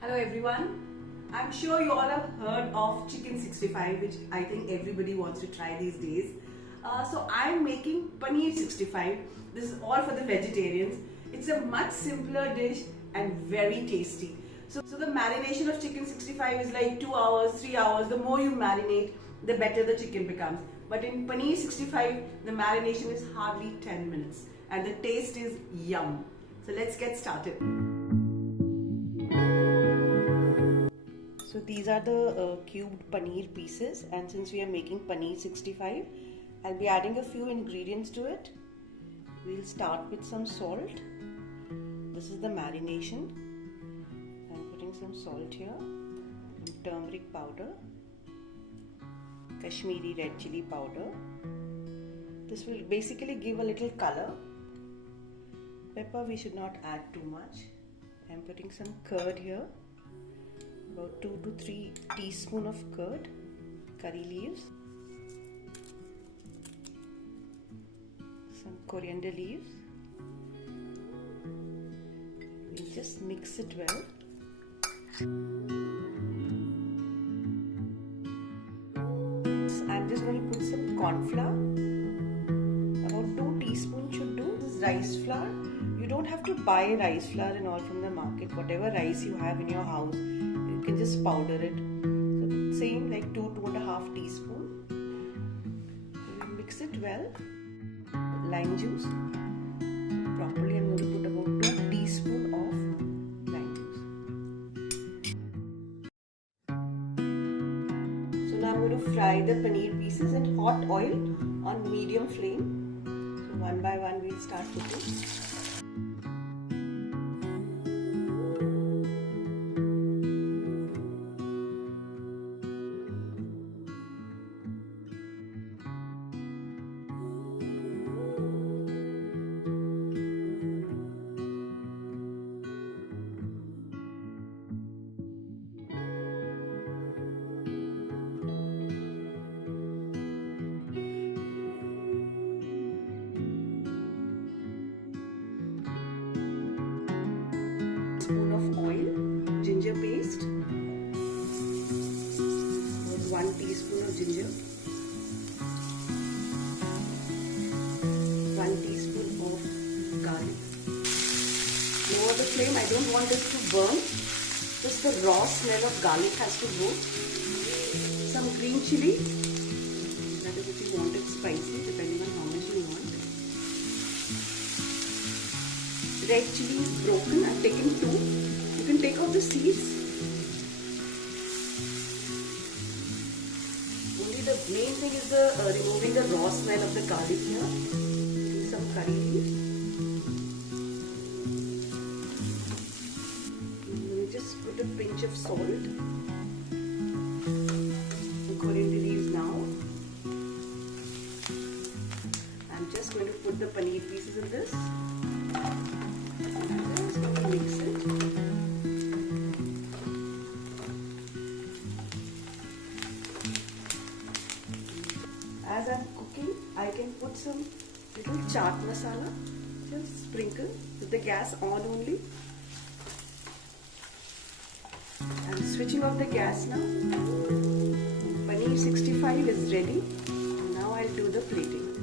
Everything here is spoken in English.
Hello everyone. I'm sure you all have heard of chicken 65, which I think everybody wants to try these days. So I'm making paneer 65. This is all for the vegetarians. It's a much simpler dish and very tasty. So the marination of chicken 65 is like 2 hours, 3 hours. The more you marinate, the better the chicken becomes. But in paneer 65, the marination is hardly 10 minutes and the taste is yum. So let's get started. So these are the cubed paneer pieces, and since we are making paneer 65, I'll be adding a few ingredients to it. We'll start with some salt. This is the marination. I'm putting some salt here, some turmeric powder, Kashmiri red chilli powder. This will basically give a little color. Pepper we should not add too much. I'm putting some curd here. About 2 to 3 teaspoons of curd, curry leaves, some coriander leaves. We'll just mix it well. I'm just going to put some corn flour. About 2 teaspoons should do. This is rice flour. You don't have to buy rice flour and all from the market. Whatever rice you have in your house, you can just powder it. So same like 2.5 teaspoons. We will mix it well. Lime juice. Properly I'm going to put about 2 teaspoons of lime juice. So now I'm going to fry the paneer pieces in hot oil on medium flame. So one by one we'll start cooking. Spoon of oil, ginger paste, 1 teaspoon of ginger, 1 teaspoon of garlic. Lower the flame. I don't want this to burn. Just the raw smell of garlic has to go. Some green chilli. That is if you want it spicy, depending on how much you want. Red chilli is broken. I've taken 2. You can take out the seeds. Only the main thing is the removing the raw smell of the garlic here. Taking some curry leaves. You just put a pinch of salt. The coriander leaves now. I'm just going to put the paneer pieces in this. Mix it. As I'm cooking, I can put some little chaat masala, just sprinkle with the gas on only. I'm switching off the gas now. Paneer 65 is ready. Now I'll do the plating.